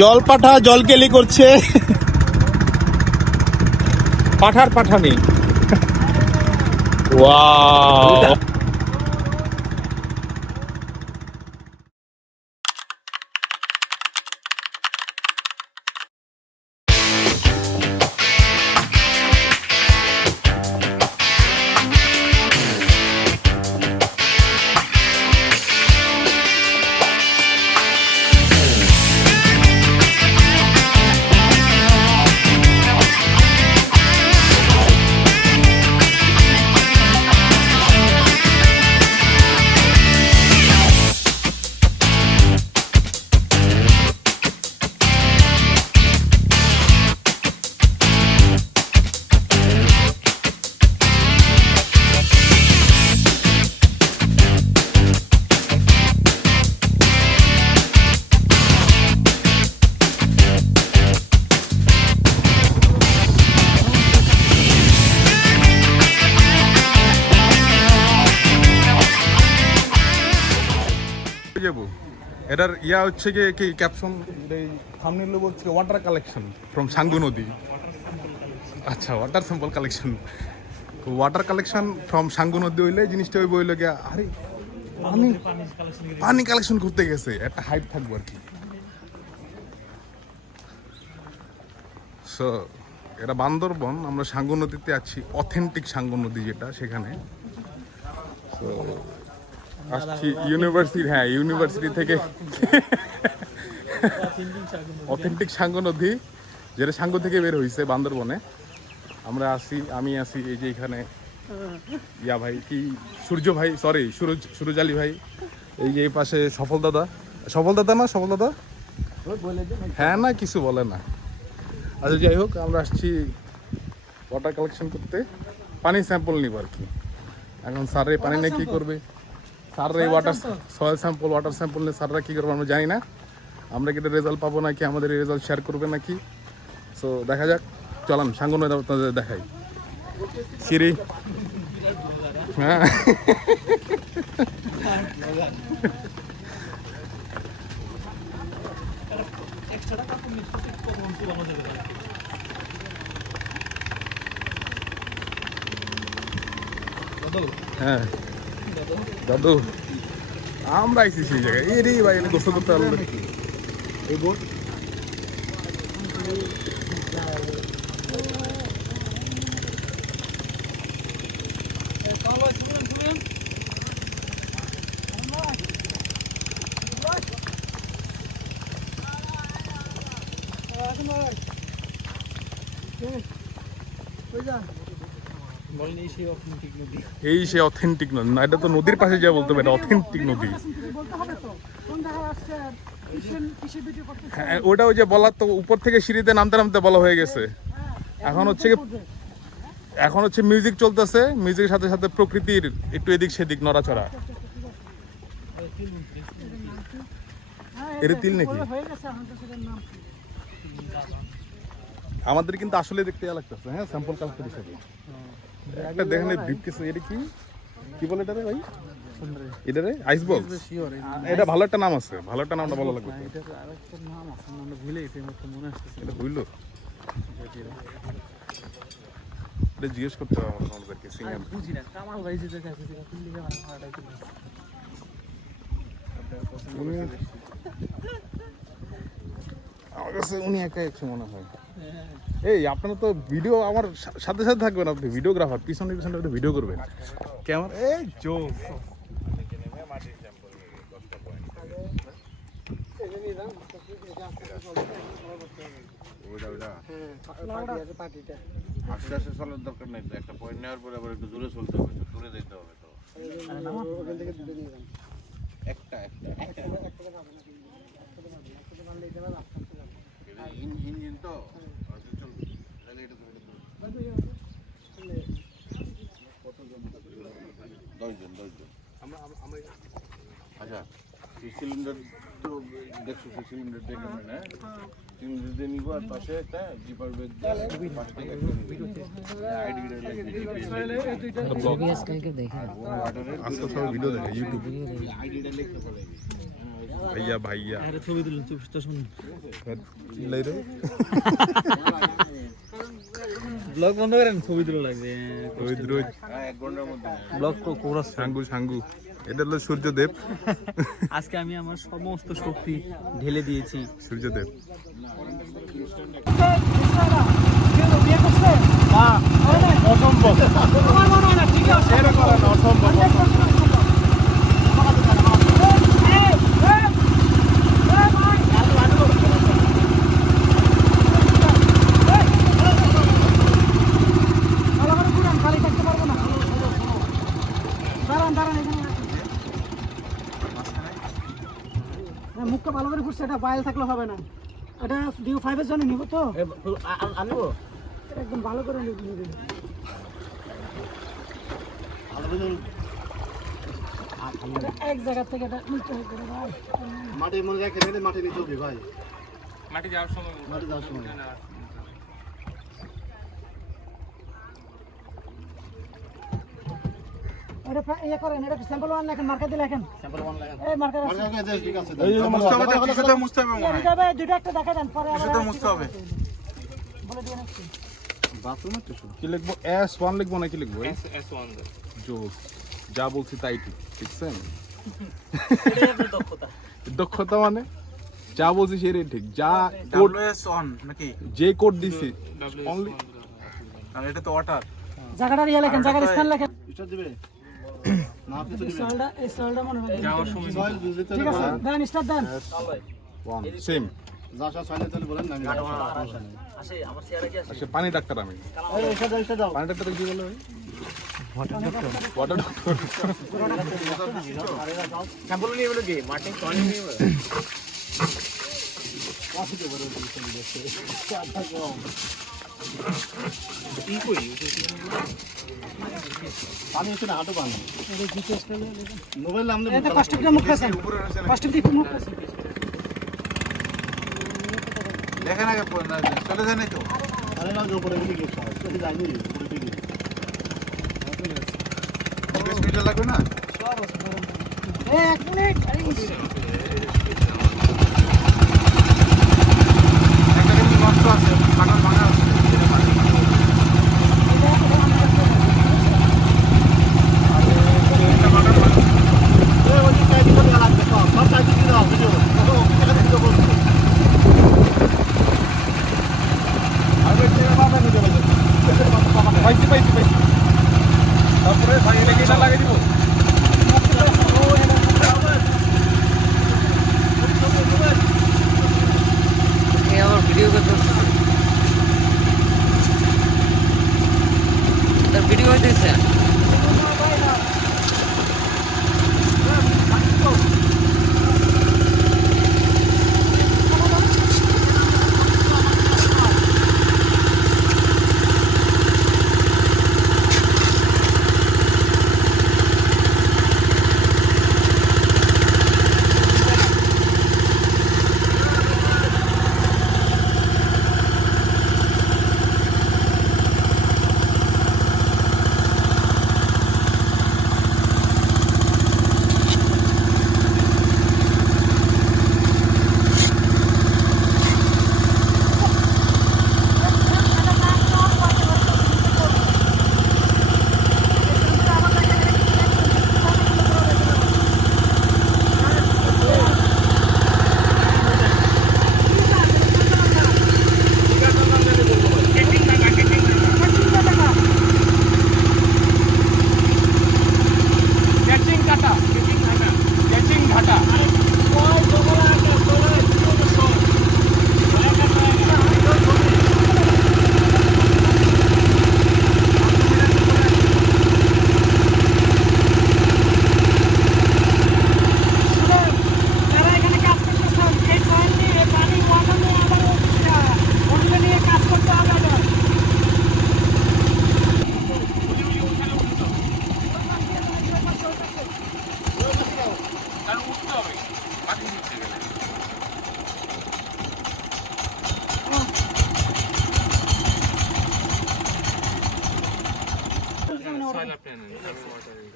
জল পাঠা জল কেলি করছে পাঠার পাঠামি। ওয়াও যাবো। এটার ইয়া হচ্ছে গিয়ে কি ক্যাপশন থাম্বনেল বলছে ওয়াটার কালেকশন ফ্রম সাঙ্গু নদী। আচ্ছা water sample collection, water collection from Sangu নদী হইলে জিনিসটা ওই বইলে গিয়া আরে পানি কালেকশন করতে গেছে, একটা হাইপ থাকবো আর কি। সো এটা বান্দরবন, আমরা সাঙ্গু নদীতে আছি, অথেন্টিক সাঙ্গু নদী যেটা সেখানে। সো আসছি ইউনিভার্সিটি, হ্যাঁ ইউনিভার্সিটি থেকে অথেন্টিক সাঙ্গু নদী যেটা সাঙ্গু থেকে বের হয়েছে বান্দরবনে। আমরা আসি, আমি আসি এই যে এখানে ইয়া ভাই কি সূর্য ভাই, সরি সুরজ আলী ভাই, এই যে এই পাশে সফল দাদা, সফল দাদা না সফল দাদা, হ্যাঁ না কিছু বলে না। আচ্ছা যাই হোক, আমরা আসছি ওয়াটার কালেকশন করতে, পানি স্যাম্পল নিব আর কি। এখন স্যার পানি নিয়ে কী করবে, স্যাররা এই water soil sample water sample নিয়ে স্যাররা কী করবে আমরা জানি না। আমরা কি রেজাল্ট পাবো নাকি আমাদের এই রেজাল্ট শেয়ার করবে নাকি, সো দেখা যাক। চলাম সাঙ্গু নদী আপনাদের দেখাই। সিঁড়ি, হ্যাঁ হ্যাঁ দাদু, আমরা আইসি সেই জায়গায়। এই রে ভাই, এটা গোসল করতে পারলো এই বোট। এই সে অথেন্টিক নদী না, এটা তো নদীর পাশে যা বলতে হবে, এটা অথেন্টিক নদী। হ্যাঁ ওটা ওই যে বলার তো উপর থেকে সিঁড়িতে নামতে নামতে বলা হয়ে গেছে। এখন হচ্ছে মিউজিক চলতেছে, মিউজিকের সাথে সাথে প্রকৃতির একটু এদিক সেদিক নড়াচড়া। এর তিল নাকি আমাদের কিন্তু আসলে দেখতে লাগতেছে। হ্যাঁ স্যাম্পল কালেক্টর হিসেবে একটা দেখেন ব্রিফকেস, এটা কি কি বলে এটারে ভাই, এটারে আইস বক্স। এটা ভালো একটা নাম আছে, ভালো একটা নামটা ভালো লাগবে। এটা বুঝলো, এটা জিজ্ঞেস করতে হবে আমাদেরকে। সিঙ্গার আমার কাছে উনি একাই একটু মনে হয়। এই আপনারা তো ভিডিও আমার সাথে সাথে থাকবেন, আপনি ভিডিওগ্রাফার, পিছনে পিছনে ভিডিও করবেন ক্যামেরা। এই জোস চলার দরকার নেই, একটা পয়েন্ট নেওয়ার পরে আবার একটু দূরে চলতে হবে, দূরে যেতে হবে। তো একটা ইঞ্জিন তো কতজন, 10 জন। আচ্ছা সিলিন্ডার তো দেখছো, সিলিন্ডার দেখে না, সিলিন্ডার দিয়ে নিবো। আর পাশে একটা জিপার ব্যাগ আইডিটা লিখতে পারে। ভাইয়া ভাইয়া একটা ছবি তুলুন চুপ চিল্লাই রে ব্লগ বন্ধ করেন ছবি তুলে লাগবে রোজ রোজ ব্লগ কোরাস সাঙ্গু সাঙ্গু এটা হলো সূর্যদেব আজকে আমি আমার সমস্ত শক্তি ঢেলে দিয়েছি সূর্যদেব অসম্ভব অসম্ভব মুখটা ভালো করে ফুটছে, এটা বাইল থাকলে হবে না। এটা ডিউ 5 এর জন্য নিব তো আনবো একদম ভালো করে নিব। এক জায়গা থেকে এটা নিতে হবে ভাই। মাটি মনে রাখে নিলে মাটি নিতে হবে ভাই। মাটি যাওয়ার সময় এটা ইয়ে করেন, এটা স্যাম্পল 1 লেখেন, মার্কার দিয়ে লেখেন। স্যাম্পল 1 লাগা এই মার্কার আছে। মাটি রাখে ঠিক আছে। এই যে মুস্তাফা টিশার্টে মুস্তাফা মনে হয় এটা ভাই দুটো একটা দেখা দেন, পরে আবার টিশার্টে মুছতে হবে বলে দিয়ে নাকি বাথরুমের টিস্যু। কি লিখবো S1 লিখবো না কি লিখবো S1 জোস যা বলছি তাই ঠিক ঠিকছেন এটা দক্ষতা দক্ষতা মানে যা বলছি সেটাই ঠিক যা কোড WS1 নাকি? যে কোড দিছি অনলি আর এটা তো ওয়াটার। জায়গাটা ইয়ে লেখেন, জায়গার স্থান লেখেন। এটা দিবে না আপনি তো দিবেন। সলটা এই সলটা মনে হয় যাওয়ার সময় সয়েল বুঝতে ঠিক আছে, দেন স্টার্ট দেন। ওয়ান সেম যা সব সয়েল তাহলে বলেন না আমি আসে আমার চেহারা কি আছে আচ্ছা পানি ডাক্তার আমি এই এটা দাও। পানি ডাক্তার কি বলে ওয়াটার ডক্টর স্যাম্পল নিয়ে বলে কি মাটি টনি নিয়ে বলে কি কই পানি এসে না হাঁটু পানি। এই জিপিএসটা লেখেন। মোবাইল নামলে এটা ফার্স্ট টিপটা মুখ কাছে, ফার্স্ট টিপ মুখ কাছে। দেখেন আগে চলে যায় না তো। আরে না উপরে গিয়ে গেছে চলে যায়নি উপরে গিয়ে। স্পিড লাগবে না? এই এক মিনিট একটা কিন্তু নষ্ট আছে, ফাটা ভাঙা আছে। তারপরে ভাই এটাকে এটা লাগিয়ে দিব আমার ভিডিও করতে তার ভিডিও হইতেছে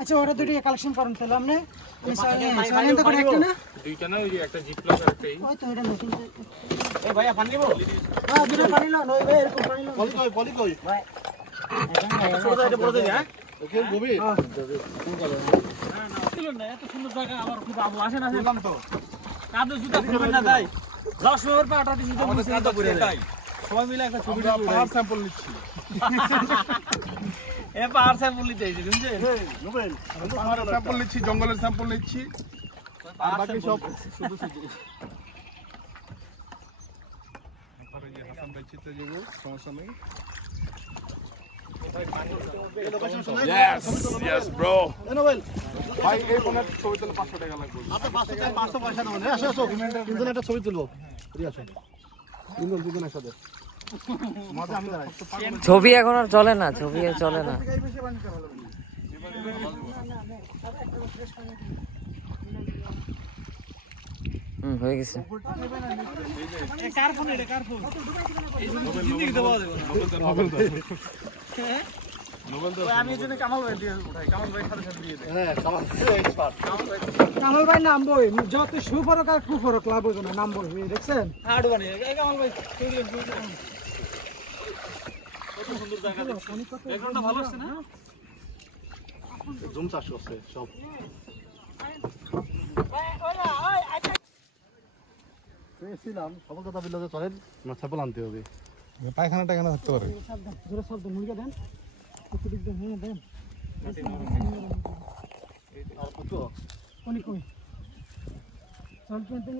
আচ্ছা ওরা দুটো কালেকশন করেন তাহলে আপনি আমি সাইলেন্ট করে একটা না দুইটা না ওই যে একটা জিপ লক আর একটা এই ওই তো এটা মেশিন এ ভাইয়া পানি নিবো হ্যাঁ দুটো পানি লো নই ভাই এরকম পানি লো পলি কই ছোট সাইডে পড়ে যায় ওকে গবি ছিল না এত সুন্দর জায়গা আবার খুব আবু আসেন আসেন বললাম তো কাদো জুতা খুলবেন না তাই লাস্ট ওভার পাটা দিছি তো বুঝতে কাদো পড়ে যায় সবাই মিলে একটা ছবি আমরা পাওয়ার স্যাম্পল নিচ্ছি এ পাহাড় স্যাম্পল নিতে এসেছে বুঝছেন নোবেল পাহাড়ের স্যাম্পল নিচ্ছি জঙ্গলের স্যাম্পল নিচ্ছি আর বাকি সব শুধু শুধু তারপরে যে হাসান ভাই চিত্তে যাব সমস্যা নেই Yes, yes, bro. নোবেল ভাই এই কোণার ছবি তুলে 500 টাকা লাগবে আপনি 500 পয়সা দেবেন আসো আসো তিনজন একটা ছবি তুলবো এদিকে আসো তিনজন একসাথে মাঝে আমি দাঁড়াই ছবি এখন আর চলে না, ছবি আর চলে না। হয়ে গেছে। এ কার ফোন এটা কার ফোন এই জন্য জিন্দেগি দেওয়া যাবে না ওই আমি এজন্য কামাল ভাই দিয়ে উঠাই কামাল ভাই সাথে সাথে দিয়ে দেয় হ্যাঁ খাবার এক্সপার্ট কামাল ভাই নামবই যত সুফরক আর কুফরক লাভ হইব না নামবই দেখছেন হাড় বানিয়ে এই কামাল ভাই কত সুন্দর জায়গা দেখছেন ব্যাকগ্রাউন্ডটা ভালো আছে না জুম চাষ করছে সব পেয়েছিলাম সকল কথা বিল্লাতে চলেন না ছাপল আনতে হবে পায়খানা টাখানা থাকতে পারে সাবধান জোরে শব্দ মুরগি দেন একটু দিক দেন হ্যাঁ দেন আর কত কোনি কই চল কিন্তু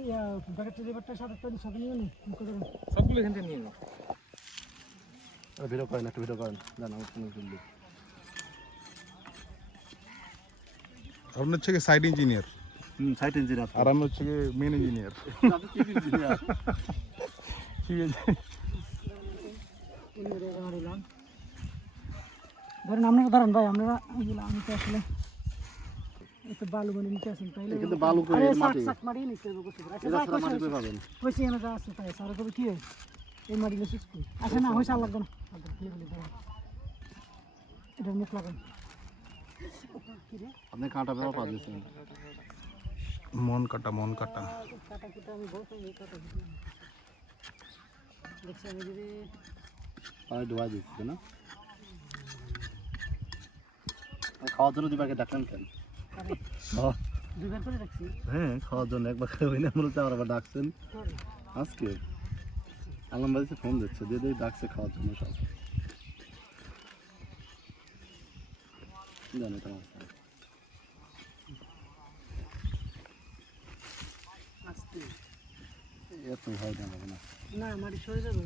ব্যাকেটটা রিভারটা সাথে তো সাথে নিয়ে নি মুখে দেন সবগুলো এখান থেকে নিয়ে নাও ভিডিও করেন একটা ভিডিও করেন জান আমার ফোনে তুললি আপনি হচ্ছে কি সাইড ইঞ্জিনিয়ার সাইট ইঞ্জিনিয়ার আর আমি হচ্ছে কি মেন ইঞ্জিনিয়ার আপনি কি ইঞ্জিনিয়ার ঠিক আছে ধরেন আপনারা ধরেন ভাই আপনারা আমি তো আসলে একটু বালু মানে নিতে আসেন তাইলে কিন্তু বালু করে আরে মাটি সাক মারি নিতে হবে কিছু আচ্ছা এটা যা সারা মাটি কইছে পেয়ে পাবেন কইছি এনে যা আছে তাই সারা কবে কি হয় এই মাটি লে শিখছি আচ্ছা না হইছে আর লাগবে না এটা মুখ লাগান আপনি কাঁটা পেয়ে পা দিয়েছেন মন কাটা কাটা কিটা আমি বলছি এই কাটা দেখছি আমি যদি পায়ে ধোয়া দিচ্ছে না খাওয়ার জন্য দুবারকে ডাকলেন কেন দুবার করে রাখছি হ্যাঁ খাওয়ার জন্য একবার হই না মূলত আবার ডাকছেন আজকে আলম বাড়িতে ফোন দিচ্ছে দিয়ে দিয়ে ডাকছে খাওয়ার জন্য সব জানি তোমার আস্তে এত ভয় জানাবো না না মাটি সরে যাবে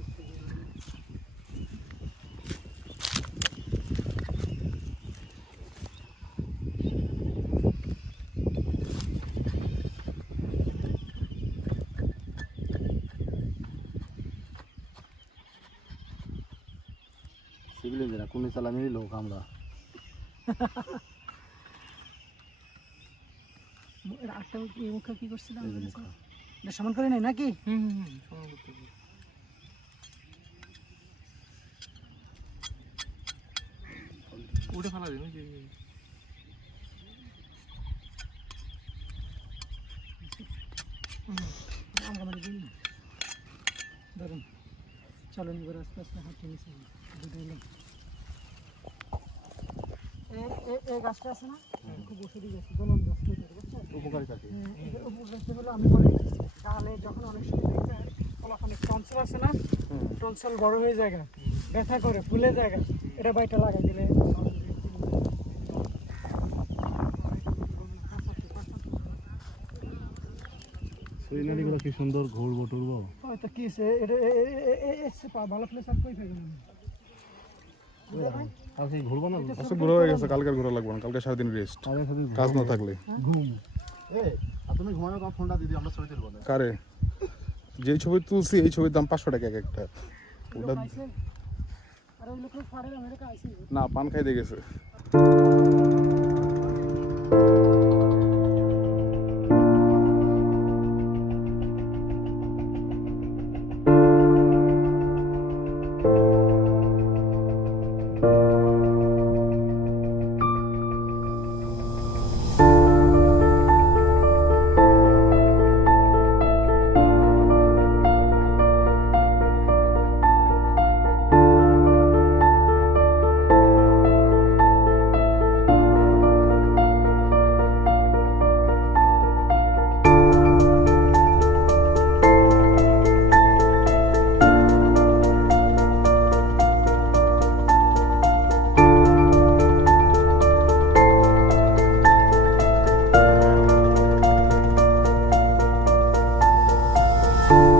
সিভিল ইঞ্জিনিয়ার কোন চালামেরই লোক আমরা আটটা এই মুখে কি করছিলাম এটা সমান করে নাই নাকি উঠে ফেলা দিন আমরা মানে দিন ধরুন চলো নিবার আস্তে আস্তে হাঁটে নিচে এই গাছটা আছে না খুব ওষুধি গাছ দোলন গাছ বুঝছেন উপকারিতা কি উপকারিতা হলো আমি বলি তাহলে যখন অনেক সময় ফলাফল টনসিল আছে না টনসিল বড় হয়ে যায় ব্যথা করে ফুলে যায় এটা বাইটা লাগাই দিলে সেই নালীগুলো কি সুন্দর ঘুরবো টুরবো হয়তো কি এটা ভালো প্লেস আর কই পাইবেন আজকে ঘুরবো না আচ্ছা ঘোরা হয়ে গেছে কালকে ঘোরা লাগবে না কালকে সারাদিন রেস্ট আগে সাথে কাজ না থাকলে ঘুম তুমি ঘুমানোর কথা ফোনটা দিদি আমরা ছবি তুলবো না কারে যেই ছবি তুলছি এই ছবির দাম 500 টাকা এক একটা ওটা আর ওই লোক ফাড়ে আমেরিকা আইছে না পান খাইতে গেছে না